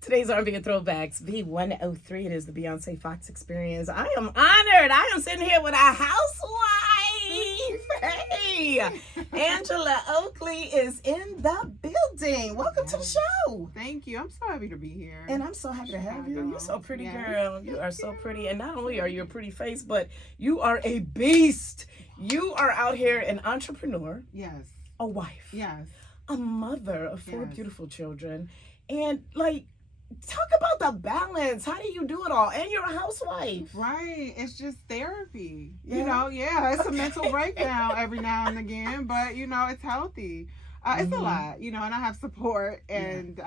Today's R&B and Throwbacks, V103. It is the Beyonce Foxx experience. I am honored. I am sitting here with a housewife. Hey, Angela Oakley is in the building. Welcome to the show. Thank you. I'm so happy to be here. And I'm so happy to have you. You're so pretty, girl. You are so pretty. And not only are you a pretty face, but you are a beast. You are out here an entrepreneur. Yes. A wife. Yes. A mother of four beautiful children. And talk about the balance. How do you do it all? And you're a housewife. Right. It's just therapy. You know, it's a mental breakdown every now and again, but it's healthy. It's a lot, and I have support, and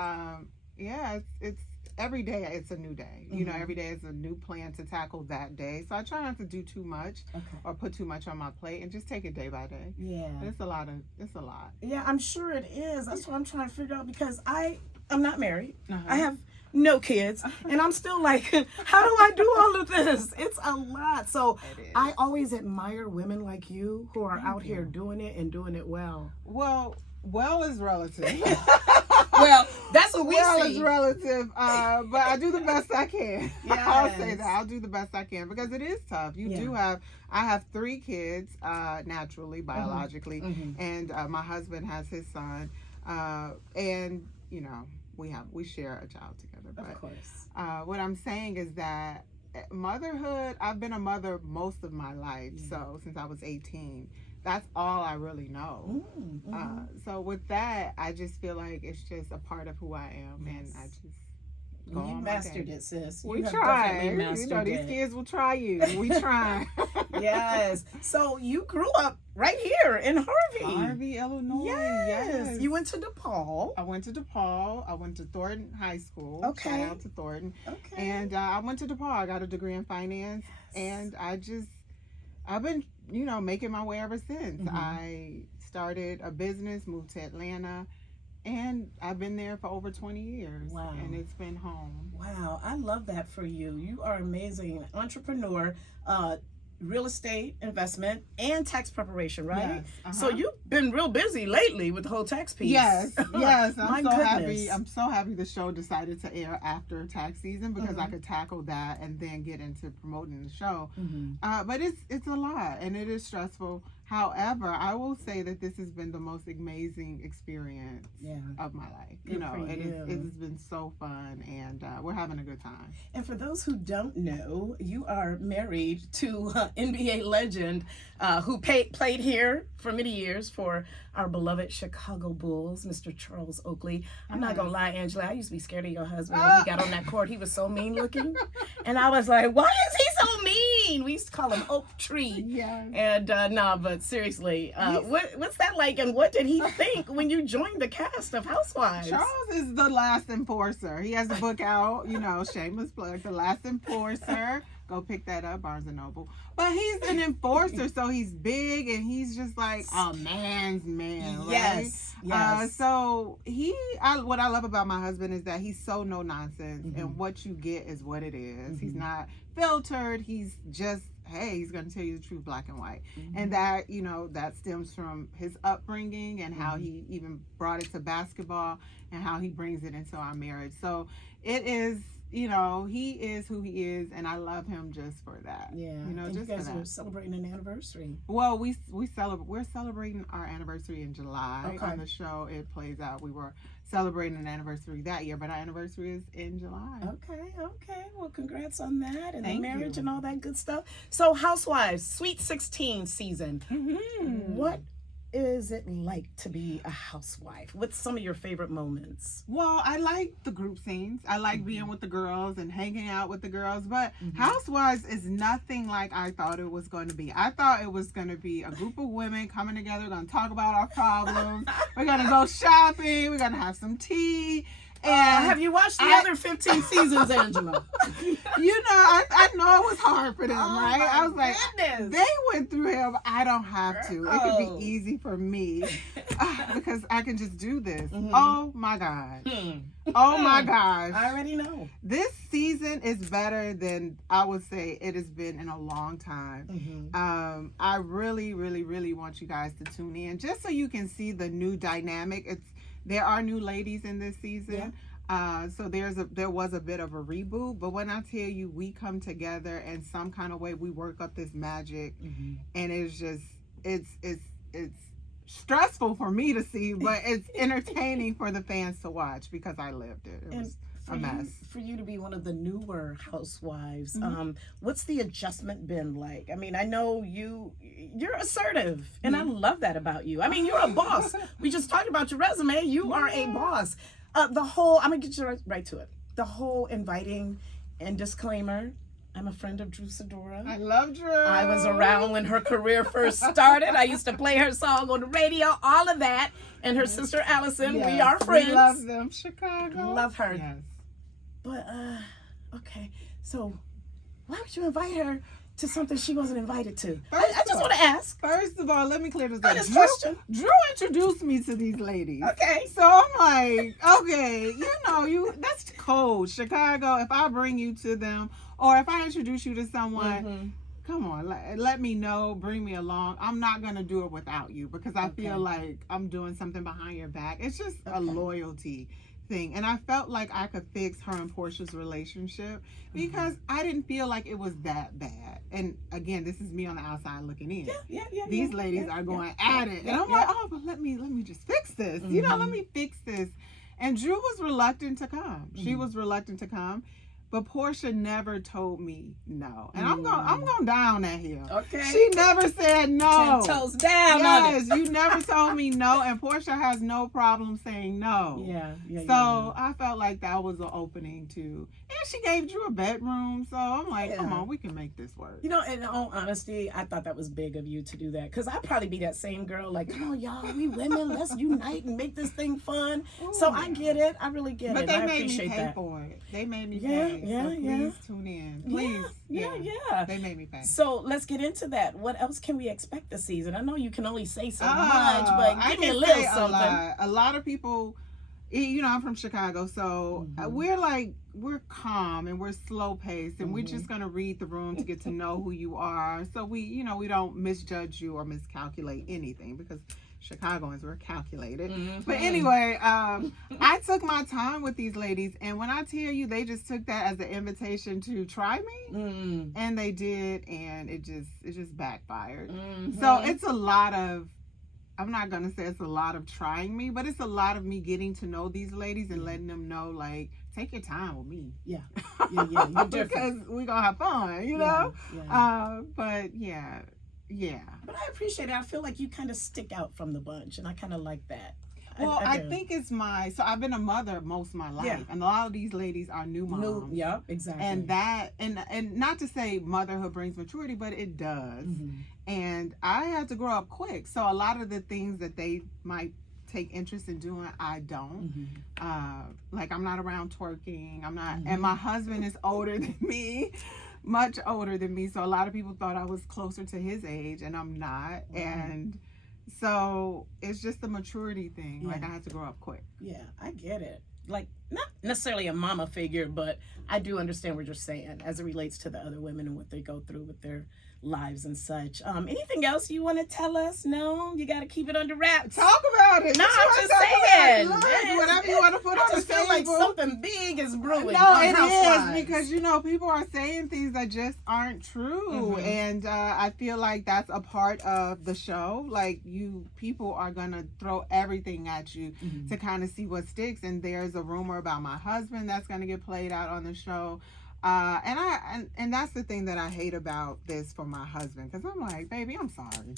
it's every day it's a new day. Every day is a new plan to tackle that day. So I try not to do too much or put too much on my plate and just take it day by day. Yeah. But it's a lot. Yeah, I'm sure it is. That's what I'm trying to figure out, because I'm not married. I have no kids, and I'm still like, how do I do all of this? It's a lot. So I always admire women like you who are out here doing it and doing it well. Well is relative. Well, that's what we see. Well is relative, but I do the best I can. Yes. I'll say that. I'll do the best I can, because it is tough. I have 3 kids, naturally, biologically, and my husband has his son, and we share a child together. But, of course. What I'm saying is that motherhood, I've been a mother most of my life. So since I was 18, that's all I really know. So with that, I just feel like it's just a part of who I am. And I just go you on mastered it, sis. We try. These kids will try you. We try. Yes. So you grew up right here in Harvey, Illinois. Yes. You went to DePaul. I went to DePaul. I went to Thornton High School. Okay. Shout out to Thornton. Okay. And I went to DePaul. I got a degree in finance. And I've been, making my way ever since. I started a business, moved to Atlanta, and I've been there for over 20 years. Wow. And it's been home. Wow. I love that for you. You are amazing. Entrepreneur, real estate investment, and tax preparation, right? Yes. So you've been real busy lately with the whole tax piece. Yes. I'm so happy. I'm so happy the show decided to air after tax season, because I could tackle that and then get into promoting the show. But it's a lot, and it is stressful. However, I will say that this has been the most amazing experience of my life. It has been so fun, and we're having a good time. And for those who don't know, you are married to NBA legend who played here for many years for our beloved Chicago Bulls, Mr. Charles Oakley. I'm not going to lie, Angela, I used to be scared of your husband when he got on that court. He was so mean looking. And I was like, why is he so mean? We used to call him Oak Tree. Yeah. And but seriously, what's that like, and what did he think when you joined the cast of Housewives? Charles is the last enforcer. He has a book out, shameless plug, The Last Enforcer. Go pick that up, Barnes & Noble. But he's an enforcer, so he's big, and he's just like a man's man, right? Yes. So what I love about my husband is that he's so no nonsense, and what you get is what it is. He's not filtered. He's just, hey, he's going to tell you the truth, black and white. And that, that stems from his upbringing and how he even brought it to basketball and how he brings it into our marriage. So it is, he is who he is, and I love him just for that. Yeah. And just you guys for that. are celebrating an anniversary. Well, we're celebrating our anniversary in July. On the show, it plays out. We were celebrating an anniversary that year, but our anniversary is in July. Okay. Well, congrats on that, and Thank the marriage you. and all that good stuff. So, Housewives, Sweet 16 season. What is it like to be a housewife? What's some of your favorite moments? Well, I like the group scenes. I like being with the girls and hanging out with the girls, but Housewives is nothing like I thought it was going to be. I thought it was going to be a group of women coming together, going to talk about our problems. We're going to go shopping. We're going to have some tea. And have you watched the other 15 seasons, Angela? I know it was hard for them, right? I was like, goodness. They went through hell, but I don't have to. It could be easy for me because I can just do this. Oh my God. Oh my gosh. I already know. This season is better than I would say it has been in a long time. I really, really, really want you guys to tune in just so you can see the new dynamic. There are new ladies in this season. So there was a bit of a reboot, but when I tell you we come together in some kind of way, we work up this magic, and it's just it's stressful for me to see, but it's entertaining for the fans to watch because I lived it. It was a mess. For you to be one of the newer housewives, what's the adjustment been like? I mean, I know you're assertive, and I love that about you. I mean, you're a boss. We just talked about your resume. You are a boss. I'm gonna get you right to it. The whole inviting and disclaimer. I'm a friend of Drew Sidora. I love Drew. I was around when her career first started. I used to play her song on the radio, all of that. And her sister Allison, we are friends. We love them, Chicago. Love her. Yes. But, okay. So, why would you invite her to something she wasn't invited to? I just want to ask. First of all, let me clear this Honest up. question. Drew introduced me to these ladies. Okay. So I'm like, okay, that's cold. Chicago, if I bring you to them, or if I introduce you to someone, come on, let me know, bring me along. I'm not going to do it without you because I feel like I'm doing something behind your back. It's just a loyalty thing. And I felt like I could fix her and Portia's relationship because I didn't feel like it was that bad. And again, this is me on the outside looking in. These ladies are going at it. And I'm like, oh, but let me just fix this. Let me fix this. And Drew was reluctant to come. She was reluctant to come. But Portia never told me no. And I'm going down that hill. Okay. She never said no. 10 toes down on it. You never told me no. And Portia has no problem saying no. So I felt like that was an opening too. And she gave Drew a bedroom. So I'm like, come on, we can make this work. In all honesty, I thought that was big of you to do that. Because I'd probably be that same girl, like, come on, y'all, we women, let's unite and make this thing fun. So I get it. I really get it. But they I made appreciate me pay that. for it. They made me pay. Please tune in. Please. Yeah. They made me pay. So let's get into that. What else can we expect this season? I know you can only say so much, but give me a little something. A lot of people, I'm from Chicago, so we're calm and we're slow paced, and we're just gonna read the room to get to know who you are. So we don't misjudge you or miscalculate anything because Chicagoans were calculated. But anyway, I took my time with these ladies, and when I tell you, they just took that as an invitation to try me, and they did, and it just backfired. So it's a lot of, I'm not gonna say it's a lot of trying me, but it's a lot of me getting to know these ladies and letting them know, like, take your time with me. You're different. Because we're gonna have fun, but But I appreciate it. I feel like you kind of stick out from the bunch, and I kind of like that. Well, I think it's so I've been a mother most of my life, and a lot of these ladies are new moms. Exactly. And that, and not to say motherhood brings maturity, but it does. And I had to grow up quick, so a lot of the things that they might take interest in doing, I don't. Like, I'm not around twerking. I'm not, and my husband is older than me. Much older than me, so a lot of people thought I was closer to his age, and I'm not. And so it's just the maturity thing. Like, I had to grow up quick. I get it. Like, not necessarily a mama figure, but I do understand what you're saying as it relates to the other women and what they go through with their lives and such. Anything else you want to tell us? No, you got to keep it under wraps. Talk about it. No, I'm just saying. Whatever you want to put on the table. I feel like something big is brewing. No, it is, because people are saying things that just aren't true, and I feel like that's a part of the show. Like, people are gonna throw everything at you to kind of see what sticks. And there's a rumor about my husband that's gonna get played out on the show. And that's the thing that I hate about this for my husband, because I'm like, baby, I'm sorry.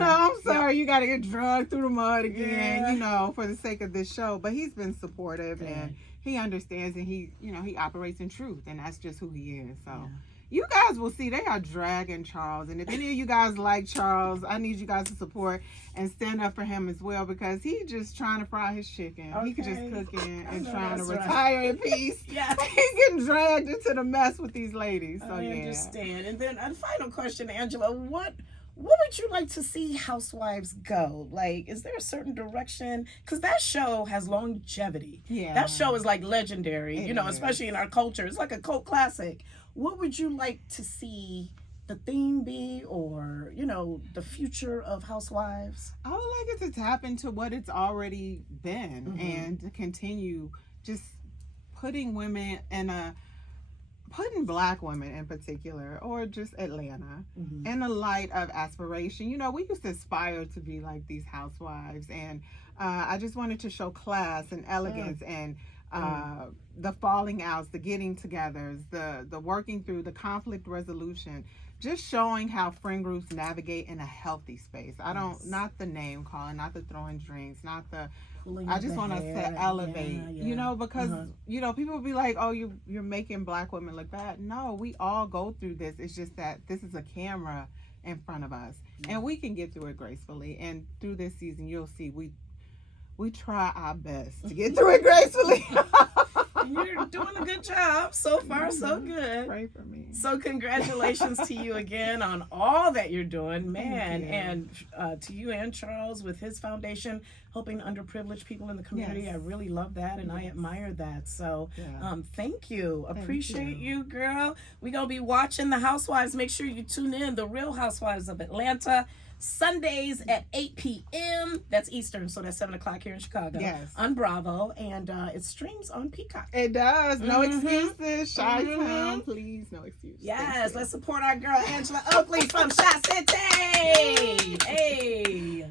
I'm sorry you got to get dragged through the mud again, for the sake of this show. But he's been supportive, and he understands, and he operates in truth, and that's just who he is. So you guys will see, they are dragging Charles. And if any of you guys like Charles, I need you guys to support and stand up for him as well, because he's just trying to fry his chicken. He could just cook it and trying to retire in peace. He's getting dragged into the mess with these ladies. So I understand. And then a final question, Angela, what would you like to see Housewives go? Like, is there a certain direction? Because that show has longevity. That show is like legendary, especially in our culture. It's like a cult classic. What would you like to see the theme be, or, the future of Housewives? I would like it to tap into what it's already been and to continue just putting Black women in particular, or just Atlanta, in a light of aspiration. You know, we used to aspire to be like these housewives, and I just wanted to show class and elegance and the falling outs, the getting togethers, the working through, the conflict resolution, just showing how friend groups navigate in a healthy space. I don't, not the name calling, not the throwing drinks, not the, I just want to elevate, you know, because, you know, people will be like, oh, you're making Black women look bad. No, we all go through this. It's just that this is a camera in front of us, and we can get through it gracefully. And through this season, you'll see we try our best to get through it gracefully. You're doing a good job. So far, so good. Pray for me. So congratulations to you again on all that you're doing, man. And to you and Charles with his foundation, helping underprivileged people in the community. I really love that, and I admire that. So thank you. Appreciate you, girl. We're going to be watching the Housewives. Make sure you tune in. The Real Housewives of Atlanta. Sundays at 8 p.m. That's Eastern, so that's 7 o'clock here in Chicago. On Bravo, and it streams on Peacock. It does. No excuses. Chi-Town, please, no excuses. Yes, let's support our girl Angela Oakley from Shot City. Hey.